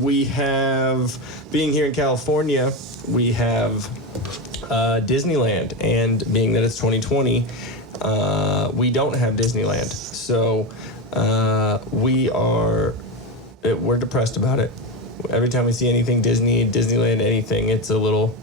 We have, being here in California, we have Disneyland, and being that it's 2020, we don't have Disneyland. So we're depressed about it. Every time we see anything Disney, Disneyland, anything, it's a little,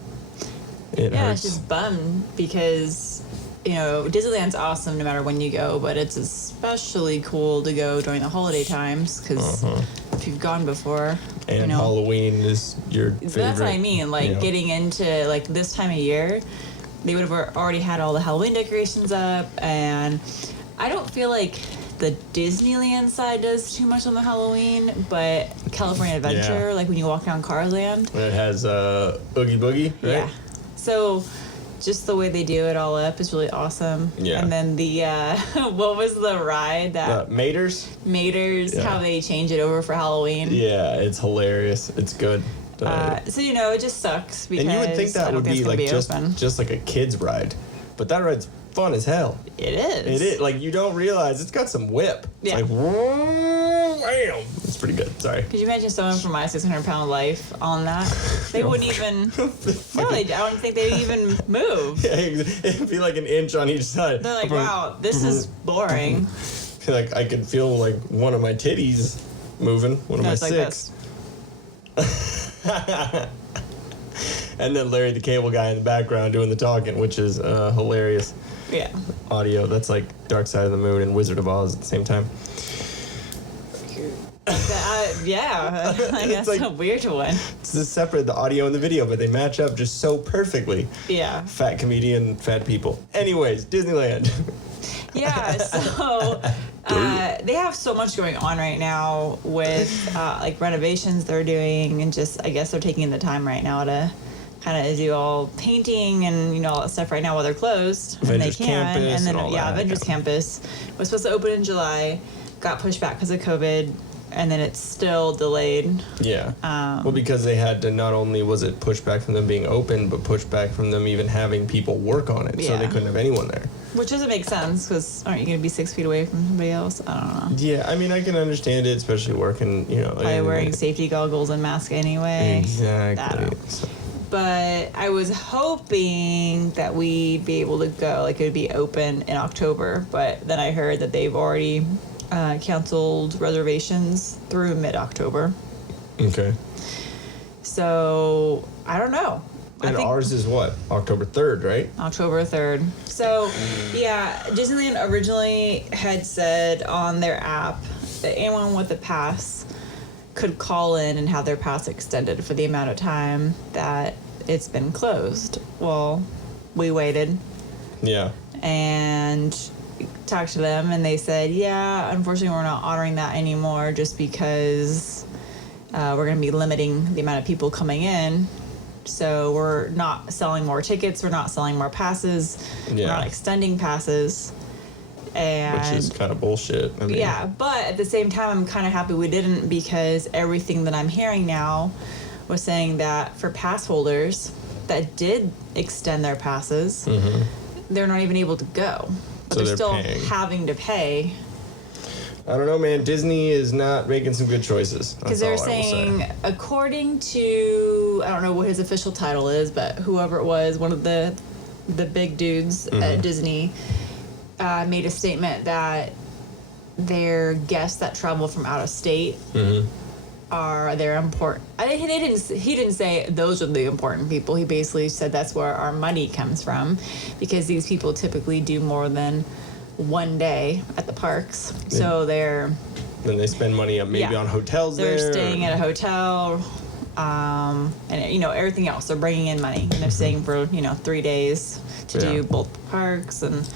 it hurts. It's just bummed because, Disneyland's awesome no matter when you go, but it's especially cool to go during the holiday times because if you've gone before. And Halloween is your favorite. That's what I mean. Getting into, this time of year, they would have already had all the Halloween decorations up, and I don't feel like the Disneyland side does too much on the Halloween, but California Adventure, when you walk down Cars Land. It has Oogie Boogie, right? Yeah. So just the way they do it all up is really awesome. Yeah. And then the, what was the ride that... Maters, how they change it over for Halloween. Yeah, it's hilarious. It's good. So, it just sucks because and you would think that would be just like a kid's ride, but that ride's fun as hell. It is. It is. You don't realize it's got some whip. It's like, wham! It's pretty good. Sorry. Could you imagine someone from My 600-Pound Life on that? They wouldn't even... I don't think they'd even move. Yeah, it'd be like an inch on each side. They're like, wow, this is boring. I could feel one of my titties moving. One of my six. And then Larry the Cable Guy in the background doing the talking, which is hilarious. Yeah. Audio. That's like Dark Side of the Moon and Wizard of Oz at the same time. That's a weird one. It's just separate, the audio and the video, but they match up just so perfectly. Yeah. Fat comedian, fat people. Anyways, Disneyland. Yeah, so they have so much going on right now with renovations they're doing, and just I guess they're taking the time right now to kind of do all painting and all that stuff right now while they're closed. Avengers Campus and then and all that. Avengers Campus was supposed to open in July, got pushed back because of COVID, and then it's still delayed. Yeah. Well, because they had to, not only was it pushed back from them being open, but pushed back from them even having people work on it, so they couldn't have anyone there. Which doesn't make sense, because aren't you going to be 6 feet away from somebody else? I don't know. Yeah, I mean, I can understand it, especially working, Probably wearing safety goggles and mask anyway. Exactly. But I was hoping that we'd be able to go, it would be open in October, but then I heard that they've already canceled reservations through mid-October. Okay. So, I don't know. And ours is what? October 3rd, right? October 3rd. So, yeah, Disneyland originally had said on their app that anyone with a pass could call in and have their pass extended for the amount of time that it's been closed. Well, we waited. Yeah. And talked to them, and they said, yeah, unfortunately we're not honoring that anymore just because we're going to be limiting the amount of people coming in. So we're not selling more tickets, we're not selling more passes, we're not extending passes. Which is kind of bullshit. I mean. Yeah, but at the same time, I'm kind of happy we didn't, because everything that I'm hearing now was saying that for pass holders that did extend their passes, they're not even able to go. But So they're still paying. having to pay. I don't know, man. Disney is not making some good choices. Because they're saying, according to, I don't know what his official title is, but whoever it was, one of the big dudes at Disney made a statement that their guests that travel from out of state they're important. He didn't say those are the important people. He basically said that's where our money comes from, because these people typically do more than one day at the parks. So then they spend money on on hotels. They're staying at a hotel, and everything else. They're bringing in money, and they're staying for 3 days to do both parks. And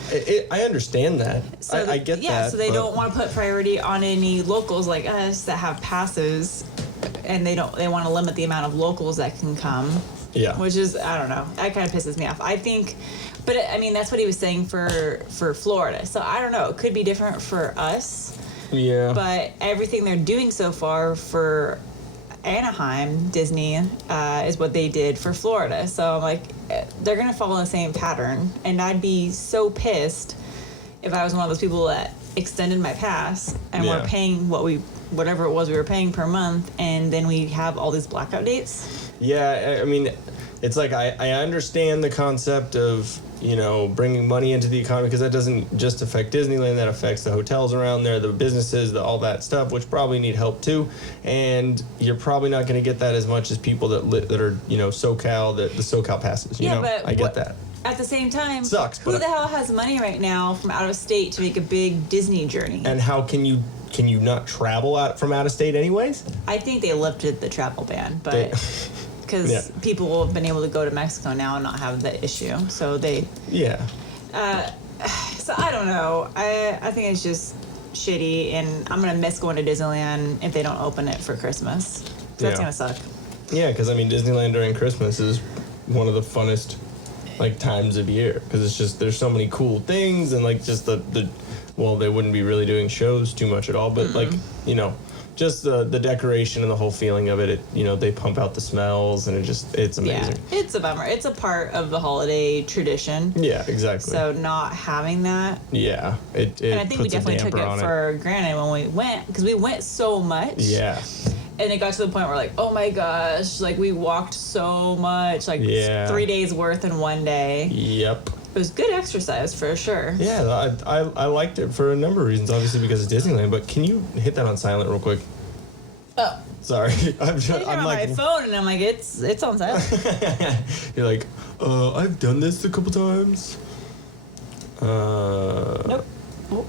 I understand that. So I get that. Yeah, so they don't want to put priority on any locals like us that have passes, and they want to limit the amount of locals that can come. Yeah. Which is, I don't know, that kind of pisses me off. I think, but I mean, that's what he was saying for Florida. So I don't know, it could be different for us. Yeah. But everything they're doing so far for Anaheim, Disney, is what they did for Florida. So I'm like, they're going to follow the same pattern. And I'd be so pissed if I was one of those people that extended my pass and were paying what we whatever it was we were paying per month, and then we have all these blackout dates. Yeah, I mean, it's like I understand the concept of, you know, bringing money into the economy, because that doesn't just affect Disneyland, that affects the hotels around there, the businesses, all that stuff, which probably need help too. And you're probably not going to get that as much as people that are, you know, SoCal, the SoCal passes. You know, but I get that. At the same time, Sucks, who but the hell has money right now from out of state to make a big Disney journey? And how can you not travel from out of state anyways? I think they lifted the travel ban, but because people will have been able to go to Mexico now and not have the issue, so they so I don't know. I think it's just shitty, and I'm gonna miss going to Disneyland if they don't open it for Christmas. So that's gonna suck. Yeah, because I mean, Disneyland during Christmas is one of the funnest times of year, because it's just, there's so many cool things, and just the well, they wouldn't be really doing shows too much at all, but you know, just the decoration and the whole feeling of it, you know, they pump out the smells, and it's amazing. Yeah, it's a bummer. It's a part of the holiday tradition. Yeah, exactly. So not having that. Yeah, it and I think we definitely took it for granted when we went, because we went so much. Yeah. And it got to the point where oh my gosh, we walked so much, 3 days worth in one day. Yep. It was good exercise for sure. Yeah, I liked it for a number of reasons, obviously because it's Disneyland, but can you hit that on silent real quick? Oh. Sorry. I'm on my phone, and I'm like, it's on silent. You're like, I've done this a couple times. Nope. Oh.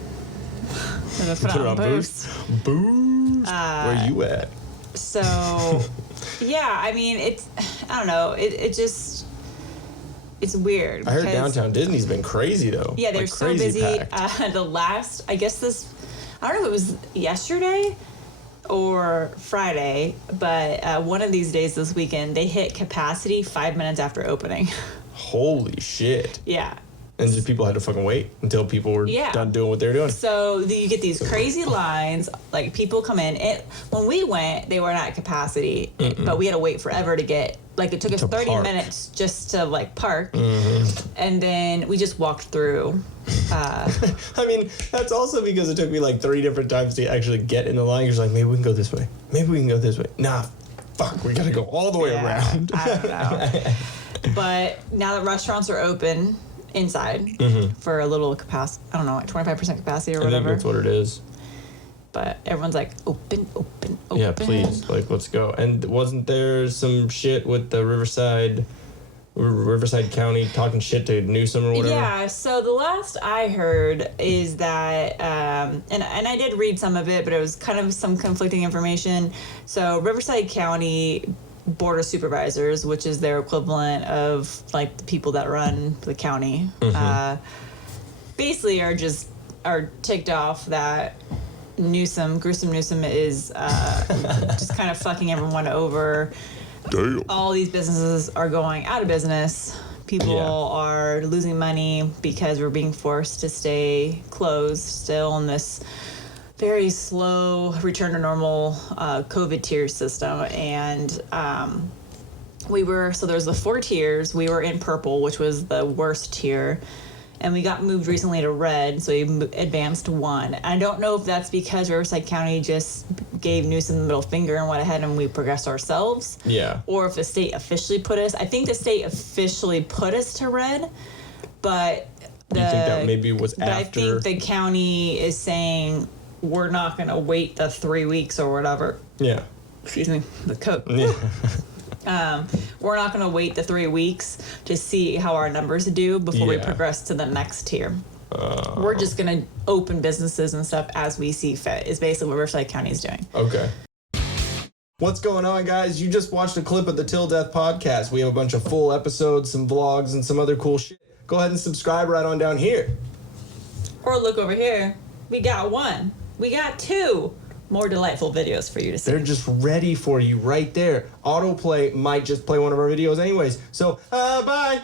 Put it on boost. Boost. Where you at? So, yeah, I mean, I don't know, it just, it's weird. I heard downtown Disney's been crazy, though. Yeah, they're so busy. The last, I guess I don't know if it was yesterday or Friday, but one of these days this weekend, they hit capacity 5 minutes after opening. Holy shit. Yeah. And just people had to fucking wait until people were done doing what they were doing. So you get these crazy lines, people come in. When we went, they were not at capacity, but we had to wait forever to get, it took us 30 minutes just to, park. Mm-hmm. And then we just walked through. I mean, that's also because it took me 3 different times to actually get in the line. You're maybe we can go this way. Maybe we can go this way. Nah, fuck, we gotta go all the way around. I don't know. But now that restaurants are open inside for a little capacity, I don't know, 25% capacity or whatever. I think that's what it is. But everyone's open. Yeah, please, let's go. And wasn't there some shit with the Riverside County talking shit to Newsome or whatever? Yeah, so the last I heard is that, and I did read some of it, but it was kind of some conflicting information. So Riverside County Board of Supervisors, which is their equivalent of the people that run the county, basically are ticked off that Gruesome Newsome is just kind of fucking everyone over. Damn. All these businesses are going out of business. People are losing money because we're being forced to stay closed still in this very slow return to normal COVID tier system. And so there's the 4 tiers. We were in purple, which was the worst tier. And we got moved recently to red, so we advanced 1. I don't know if that's because Riverside County just gave Newsom the middle finger and went ahead and we progressed ourselves. Yeah. Or if the state officially put us. I think the state officially put us to red, but you think that maybe was after? I think the county is saying we're not going to wait the 3 weeks or whatever. Yeah. Excuse me, the Coke. Yeah. We're not going to wait the 3 weeks to see how our numbers do before we progress to the next tier. We're just going to open businesses and stuff as we see fit, is basically what Riverside County is doing. Okay. What's going on, guys? You just watched a clip of the Till Death podcast. We have a bunch of full episodes, some vlogs, and some other cool shit. Go ahead and subscribe right on down here. Or look over here. We got 1. We got 2. More delightful videos for you to see. They're just ready for you right there. Autoplay might just play one of our videos anyways. So, bye.